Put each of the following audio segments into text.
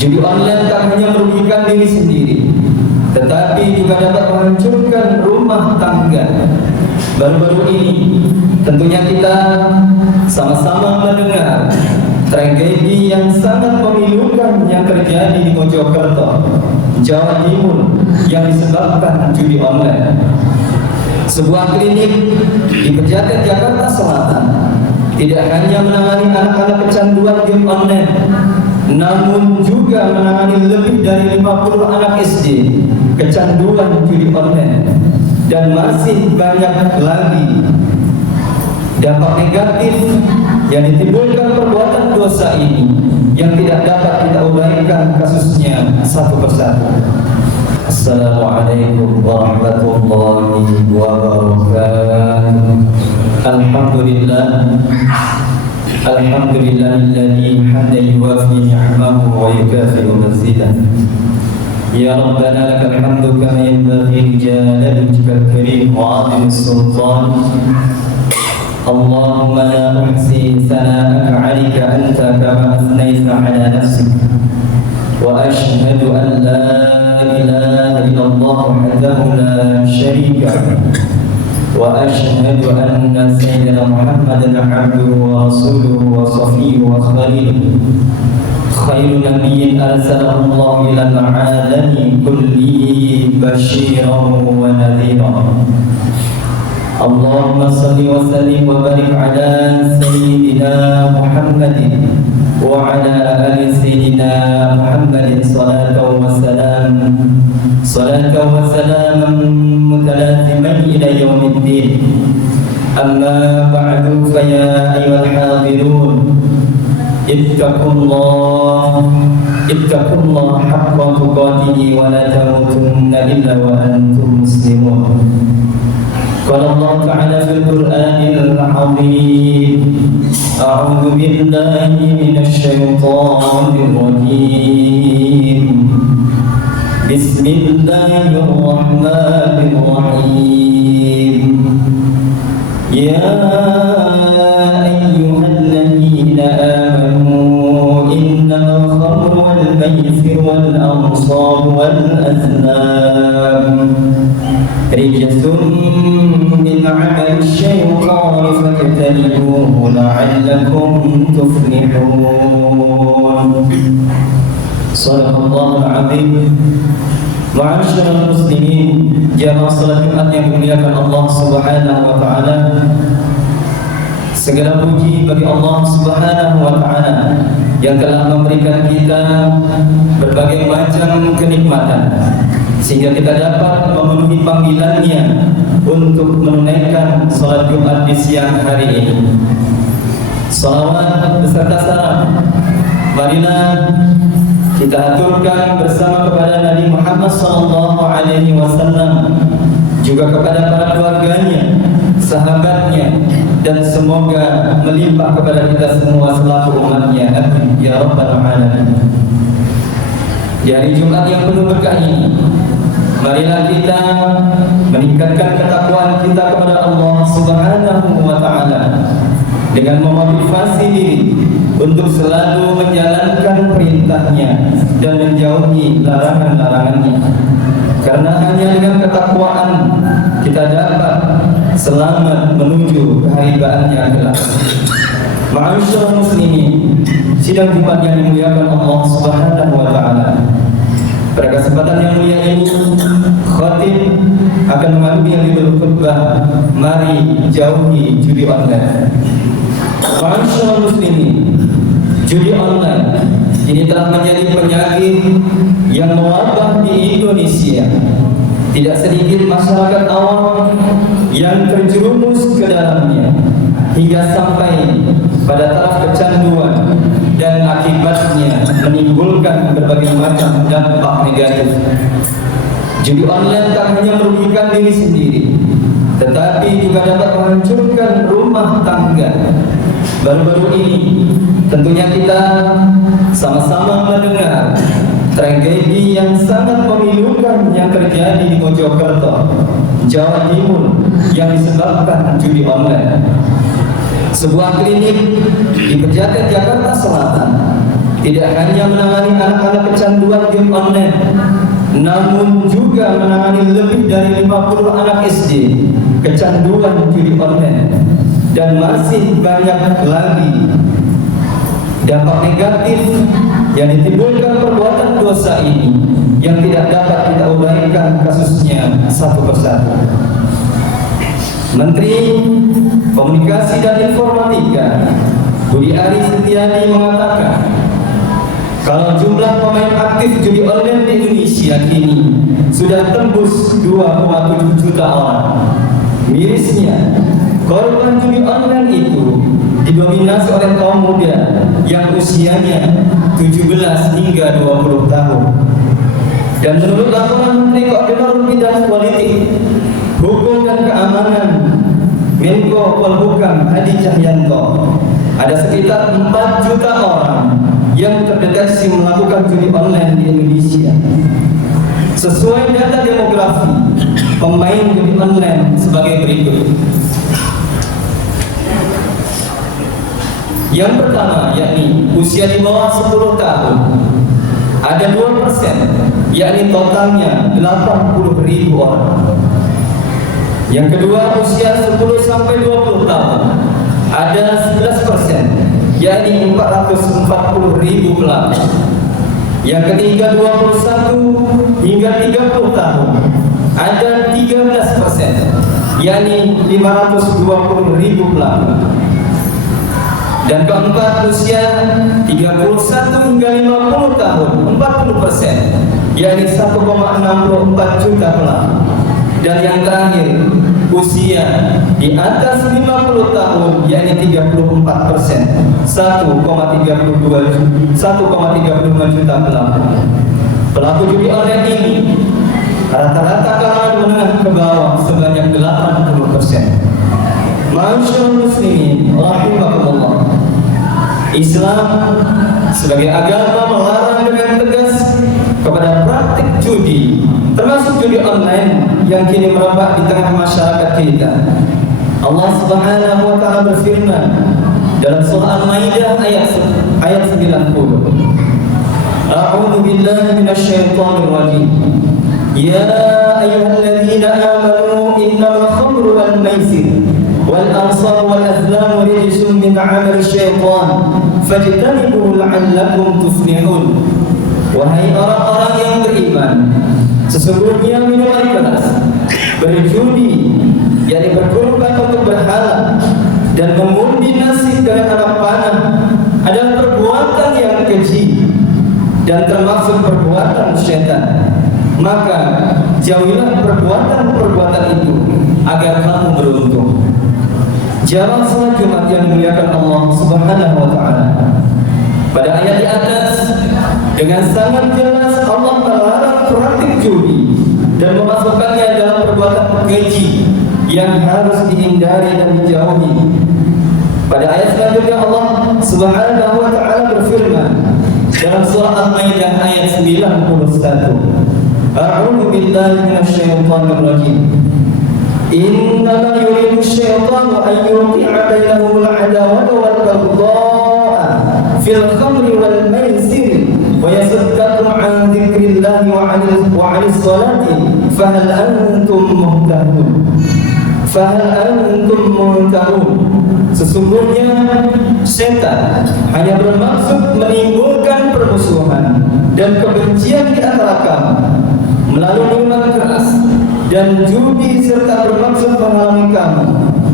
Judi online tak hanya merugikan diri sendiri, tetapi juga dapat menghancurkan rumah tangga. Baru-baru ini tentunya kita sama-sama mendengar tragedi yang sangat memilukan yang terjadi di Mojokerto, Jawa Timur, yang disebabkan judi online. Sebuah klinik di Pejaten, Jakarta Selatan tidak hanya menangani anak-anak kecanduan game online, namun juga menangani lebih dari 50 anak SD kecanduan judi online, dan masih banyak lagi dampak negatif yang ditimbulkan perbuatan dosa ini yang tidak dapat kita uraikan kasusnya satu persatu. Assalamualaikum warahmatullahi wabarakatuh. Alhamdulillahilladzi hamdan yuwafi ni'amahu wa yukafi'u mazidah. Ya Rabbana lakal hamdu kama yanbaghi li jalali wajhikal karim wa 'azimi sultan. Allahumma la uhsi sana'aka 'alaika anta kama athnayta 'ala nafsik. Wa ashhadu an la ilaha illallah wahdahu la syarika lahu. Wa ashhadu anna sayyidina Muhammadan 'abduhu wa rasuluhu wa safiyyuhu wa khaliluhu. Khairu nabiyyin arsalahu Allah ilal 'alamin kullihi basyiran wa nadhiran. Allahumma salli wa sallim wa barik ala sayyidina Muhammadin wa ala ali sayyidina Muhammadin salatan wa salaman mutalaziman ila yaumiddin. Amma ba'du, fa ya ayyuhal hadirun, ittaqullah haqqa tuqatih wa la tamutunna illa wa antum muslimun. Qala Allah Ta'ala fil Qur'anil 'azim, a'udzu billahi minasy syaithanir rajim. Bismillahirrahmanirrahim. Ya ayyuhalladzina amanu innamal khamru wal maisir wal ansab wal azlam rijsun min 'amali syaitan fajtanibuhu la'allakum tuflihun. Shadaqallahul 'azim. Ma'asyiral muslimin, jamaah salat Jumat yang dimuliakan Allah Subhanahu wa taala. Segala puji bagi Allah Subhanahu wa taala yang telah memberikan kita berbagai macam kenikmatan sehingga kita dapat memenuhi panggilannya untuk menunaikan salat Jumat di siang hari ini. Salawat beserta salam marilah kita aturkan bersama kepada Nabi Muhammad SAW, juga kepada para keluarganya, sahabatnya, dan semoga melimpah kepada kita semua selaku umatnya. Amin ya Rabbal Alamin. Di hari Jumat yang penuh berkah ini, marilah kita meningkatkan ketakwaan kita kepada Allah Subhanahu wa taala dengan memotivasi diri untuk selalu menjalankan perintahnya dan menjauhi larangan-larangannya. Karena hanya dengan ketakwaan kita dapat selamat menuju keharibaannya kelak. Ma'asyiral muslimin, sidang Jumat yang dimuliakan Allah Subhanahu wa taala. Pada kesempatan yang mulia ini, khatib akan mengambil judul khutbah, mari jauhi judi online. Ma'asyiral muslimin, judi online ini telah menjadi penyakit yang mewabah di Indonesia. Tidak sedikit masyarakat awam yang terjerumus ke dalamnya hingga sampai pada taraf kecanduan dan akibatnya menimbulkan berbagai macam dampak negatif. Judi online tak hanya merugikan diri sendiri, tetapi juga dapat menghancurkan rumah tangga. Baru-baru ini tentunya kita sama-sama mendengar tragedi yang sangat memilukan yang terjadi di Mojokerto, Jawa Timur, yang disebabkan judi online. Sebuah klinik di Pejaten, Jakarta Selatan tidak hanya menangani anak-anak kecanduan game online, namun juga menangani lebih dari 50 anak SD kecanduan judi online. Dan masih banyak lagi dampak negatif yang ditimbulkan perbuatan dosa ini yang tidak dapat kita uraikan kasusnya satu persatu. Menteri Komunikasi dan Informatika Budi Aris Setiadi mengatakan, kalau jumlah pemain aktif judi online di Indonesia kini sudah tembus 2,7 juta orang. Mirisnya, korban judi online itu didominasi oleh kaum muda yang usianya 17 hingga 20 tahun. Dan menurut laporan Menteri Koordinator Bidang Politik, Hukum dan Keamanan Menko Polhukam Hadi Cahyanto, ada sekitar 4 juta orang yang terdeteksi melakukan judi online di Indonesia. Sesuai data demografi pemain judi online sebagai berikut. Yang pertama yakni usia di bawah 10 tahun, ada 2%, yakni totalnya 80.000 orang. Yang kedua usia 10 sampai 20 tahun, ada 11%, yakni 440.000 pelaku. Yang ketiga 21 hingga 30 tahun, ada 13%, yakni 520.000 pelaku. Dan keempat usia 31 hingga 50 tahun, 40%, yakni 1,64 juta pelaku. Dan yang terakhir usia di atas 50 tahun, yakni 34%, 1,35 juta pelaku. Pelaku judi online ini rata-rata kalangan menengah ke bawah sebanyak 80%. Masyaallah muslimin rahimakumullah, Islam sebagai agama melarang dengan tegas kepada praktik judi, termasuk judi online yang kini merebak di tengah masyarakat kita. Allah Subhanahu wa taala berfirman dalam surah Al-Maidah ayat 90. A'udzu billahi minasyaitonir rajim. Ya ayyuhalladzina amanu innamal khamru wal maisir wal ansar wal azlam rijsun min 'amali syaitan fajtanibuhu la'allakum tuflihun. Wahai orang-orang yang beriman, sesungguhnya minuman keras, berjudi, yakni berkorban untuk berhala, dan mengundi nasib dengan anak panah adalah perbuatan yang keji dan termasuk perbuatan syaitan. Maka jauhilah perbuatan-perbuatan itu agar kamu beruntung. Jamaah salat Jumat yang dimuliakan Allah Subhanahu wa taala. Pada ayat di atas dengan sangat jelas Allah melarang praktik judi dan memasukkannya dalam perbuatan keji yang harus dihindari dan dijauhi. Pada ayat selanjutnya Allah Subhanahu wa taala berfirman dalam surah Al-Maidah ayat 91. A'udzu billahi minasyaitonir rajim. Innama yuridu asy-syaitanu an yuqi'a bainahum al-'adawata wal baghdha'a fil khamri wal maisir wa yasuddakum 'an dzikrillahi wa 'anis sholati fahal antum muhtadun. Sesungguhnya setan hanya bermaksud menimbulkan permusuhan dan kebencian di antara kamu melalui minuman keras dan judi, serta bermaksud menghalangi kamu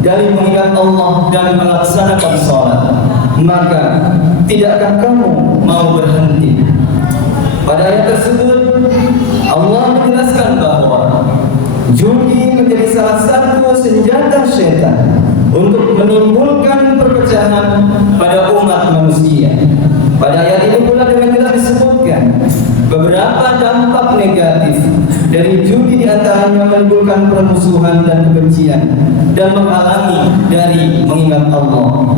dari mengingat Allah dan melaksanakan sholat. Maka tidakkah kamu mau berhenti? Pada ayat tersebut Allah menjelaskan bahwa judi menjadi salah satu senjata syaitan untuk menimbulkan perpecahan pada umat manusia. Pada ayat ini pula dengan jelas disebutkan beberapa dampak negatif dari judi, di antaranya menimbulkan permusuhan dan kebencian dan menghalangi dari mengingat Allah.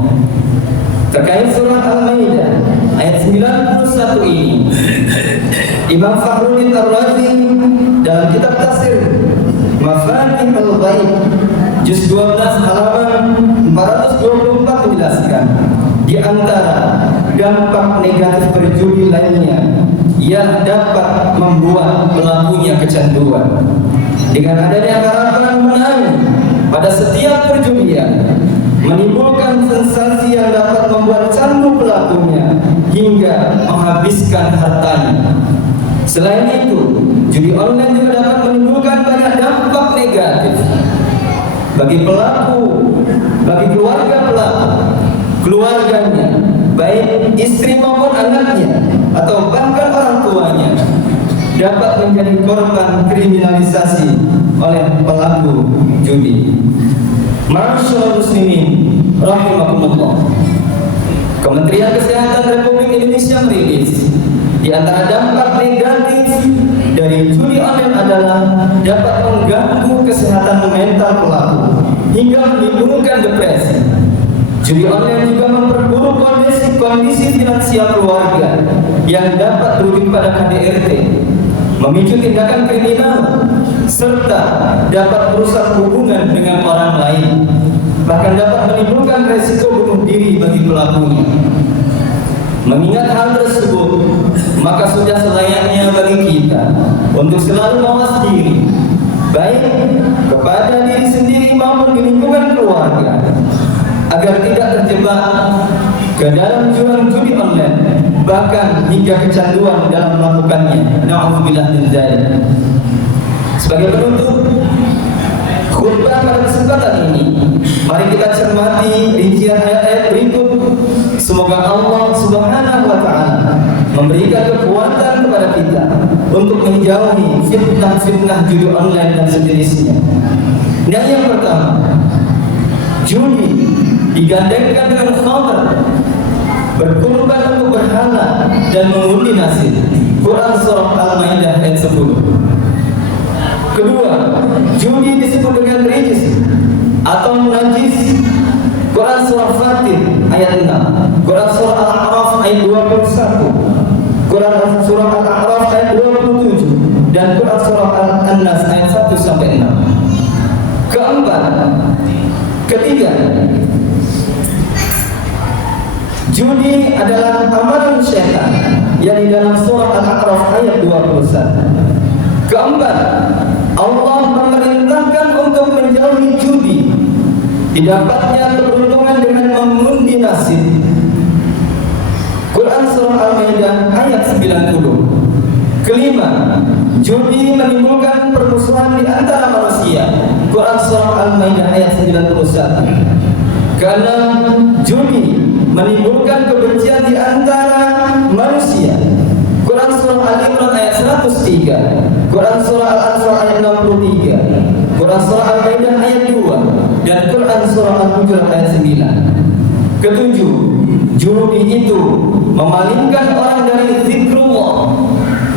Terkait surah Al-Maidah ayat 91 ini, Imam Fakhruddin Ar-Razi dalam kitab tafsir Mafatihul Ghaib juz 12 halaman 424 menjelaskan di antara dampak negatif berjudi lainnya yang dapat membuat pelakunya kecanduan. Dengan adanya harapan menang pada setiap perjudian, menimbulkan sensasi yang dapat membuat candu pelakunya hingga menghabiskan hartanya. Selain itu, judi online juga dapat menimbulkan banyak dampak negatif bagi pelaku, bagi keluarga pelaku, keluarganya, baik istri maupun anaknya atau bahkan orang tuanya, dapat menjadi korban kriminalisasi oleh pelaku judi. Ma'asyiral muslimin rahimakumullah, Kementerian Kesehatan Republik Indonesia merilis di antara dampak negatif dari judi online adalah dapat mengganggu kesehatan mental pelaku hingga menimbulkan depresi. Judi online juga memperburuk kondisi finansial keluarga yang dapat berujung pada KDRT, memicu tindakan kriminal, serta dapat merusak hubungan dengan orang lain, bahkan dapat menimbulkan resiko bunuh diri bagi pelakunya. Mengingat hal tersebut, maka sudah selayaknya bagi kita untuk selalu mawas diri, baik kepada diri sendiri maupun di lingkungan keluarga, agar tidak terjebak ke dalam jurang judi online, bahkan hingga kecanduan dalam melakukannya. Na'udzubillah min dzalik. Sebagai penutup khutbah pada kesempatan ini, mari kita cermati rincian ayat-ayat berikut. Semoga Allah Subhanahu wa ta'ala memberikan kekuatan kepada kita untuk menjauhi fitnah-fitnah judi online dan sejenisnya. Dan yang pertama, judi digandengkan dengan khamr, berkorban untuk berhala dan mengundi nasib. Quran surah Al-Maidah ayat 10. Kedua, judi disebut dengan rijis atau najis. Quran surah Fatir ayat 6, Quran surah Al-A'raf ayat 21, Quran surah Al-A'raf ayat 27, dan Quran surah Al-Nas ayat 1 sampai 6. Ketiga, judi adalah amalan syaitan yang di dalam surah Al-A'raf ayat 21. Keempat, Allah memerintahkan untuk menjauhi judi, didapatnya keberuntungan dengan mengundi nasib. Quran surah Al-Maidah ayat 90. Kelima, judi menimbulkan permusuhan di antara manusia. Quran surah Al-Maidah ayat 91. Keenam, judi menimbulkan kebencian di antara manusia. Quran surah Al-Imran ayat 103, Quran surah Al-Anfal ayat 63, Quran surah Al-Maidah ayat 2, dan Quran surah Al-Hujurat ayat 9. Ketujuh, judi itu memalingkan orang dari zikrullah.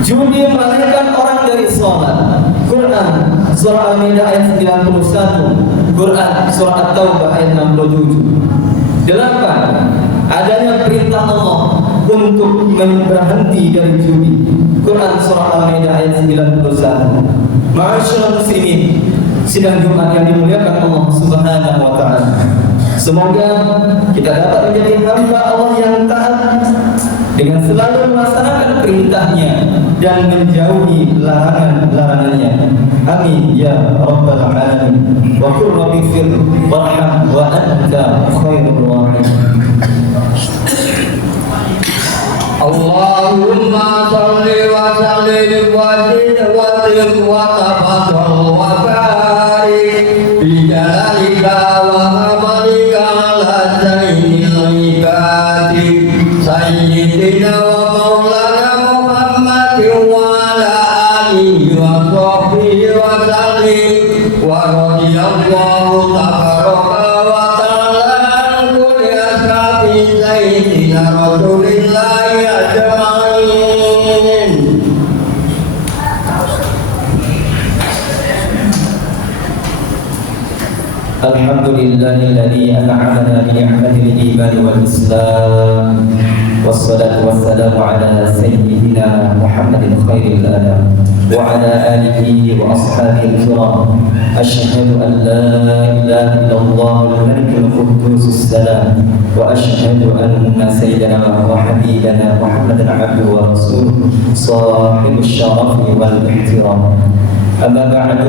Judi memalingkan orang dari sholat. Quran surah Al-Maidah ayat 91, Quran surah At-Taubah ayat 67. 8. Adanya perintah Allah untuk berhenti dari judi. Quran surah Al-Maidah ayat 91. Ma'asyiral muslimin, sidang Jumat yang dimuliakan Allah Subhanahu wa ta'ala, semoga kita dapat menjadi hamba Allah yang taat dengan selalu melaksanakan perintahnya dan menjauhi larangan-larangannya. Amin ya rabbal alamin. Wa qur rabbighfir warham wa anta khairul rahimin. Allahumma salli wa sallim wa zid wa zid wa tafaddal wa barik bi jalalika wa hamalika ala zainil ibadi sayyidina wa maulana Muhammadin wa ala alihi wa sahbihi wa sallim wa radiyallahu tabaraka wa ta'ala an kulli ashabi sayyidina Rasulillah. Alhamdulillahilladzi an'amana bi ni'matil iman wal islam والصلاة والسلام على سيدنا محمد خير الأنام وعلى آله وأصحابه الكرام. أشهد أن لا إله إلا الله الملك القدوس السلام، وأشهد أن سيدنا وحبيبنا محمدا عبده ورسوله صاحب الشرف والاحترام. أما بعد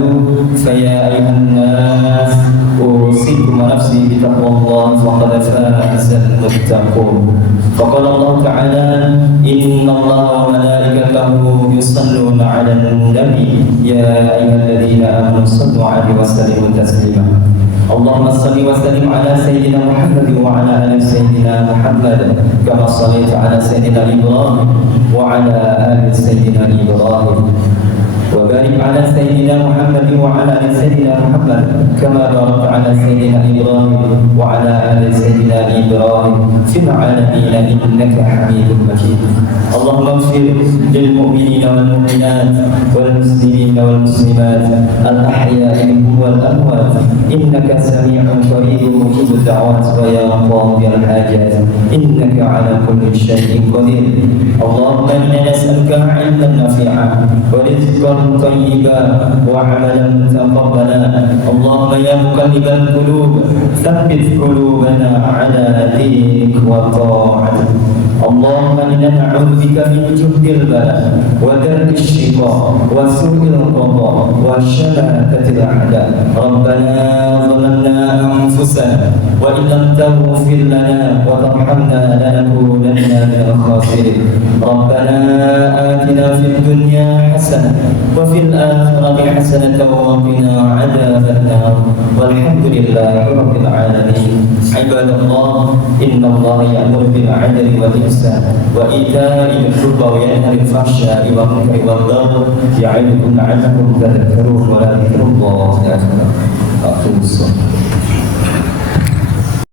فيا أيها الناس أوصيكم ونفسي بتقوى الله فقد فاز المتقون. فقال الله تعالى: إن الله وملائكته يصلون على النبي يا أيها الذين آمنوا صلوا عليه وسلموا تسليما. اللهم صل وسلم على سيدنا محمد وعلى آل سيدنا محمد كما صليت على سيدنا إبراهيم وعلى آل سيدنا إبراهيم، وبارك على سيدنا محمد وعلى آل سيدنا محمد كما باركت على سيدنا إبراهيم وعلى آل سيدنا إبراهيم في العالمين إنك حميد مجيد. اللهم اغفر للمؤمنين والمؤمنات والمسلمين والمسلمات الأحياء منهم والأموات إنك سميع قريب مجيب الدعوات ويا قاضي الحاجات إنك على كل شيء قدير. اللهم إنا نسألك علما نافعا ورزقا طيبا وعملا متقبلا. اللهم يا مقلب القلوب ثبت قلوبنا على دينك وطاعتك. اللهم إنا نعوذ بك من جهد البلاء ودرك الشقاء وسوء القضاء وشماتة الأعداء. ربنا ظلمنا أنفسنا وإن لم تغفر لنا وترحمنا لنكونن من الخاسرين. ربنا آتنا في الدنيا حسنة وفي الآخرة حسنة وقنا عذاب النار والحمد لله رب العالمين. عباد الله، إن الله يأمر بالعدل والإحسان وإيتاء ذي القربى وينهى عن الفحشاء والمنكر والبغي يعظكم لعلكم تذكرون. ولا ذكر الله أكبر. أقيموا الصلاة.